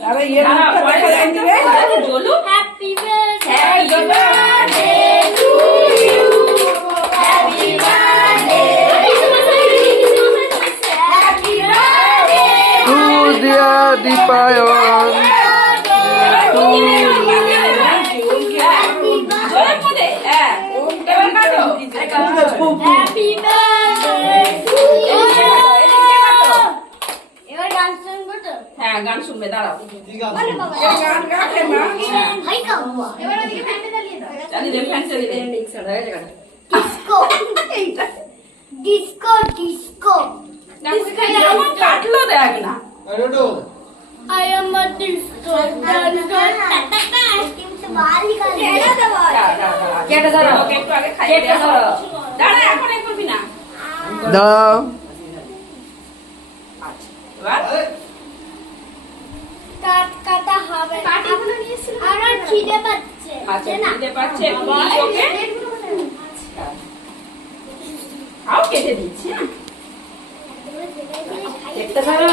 আরে ये দেখা যায়নি রে বলো happy birthday happy birthday to you happy birthday happy birthday to Diya Dipayan two জোরে করে হ্যাঁ এবার কাটো হ্যাপি বার্থডে টু ইউ এবার গান শুনবো তো হ্যাঁ গান শুনবে দাঁড়াও আরে বাবা গান গাছে না হাই কাম্বা এবার ওদিকে ফ্যানটা জ্বালিয়ে দাও জানি যে ফ্যান চলে দে ডিস্কো ডিস্কো ডিস্কো আমার কাটলো দেখ না I am a disco dancer. Ice cream তো বালি খালি কেডা দেব কেটে ধরো ওকে একটু আগে খাইয়ে দাও দাঁড়া এখন এক করবি না দাও আচ্ছা এবার কাট কাটা হবে কাটিগুলো নিয়েছিল আর খিদে পাচ্ছে আচ্ছা না দিতে পারছে ওকে খাও কেটে দিচ্ছি না একটা ধরো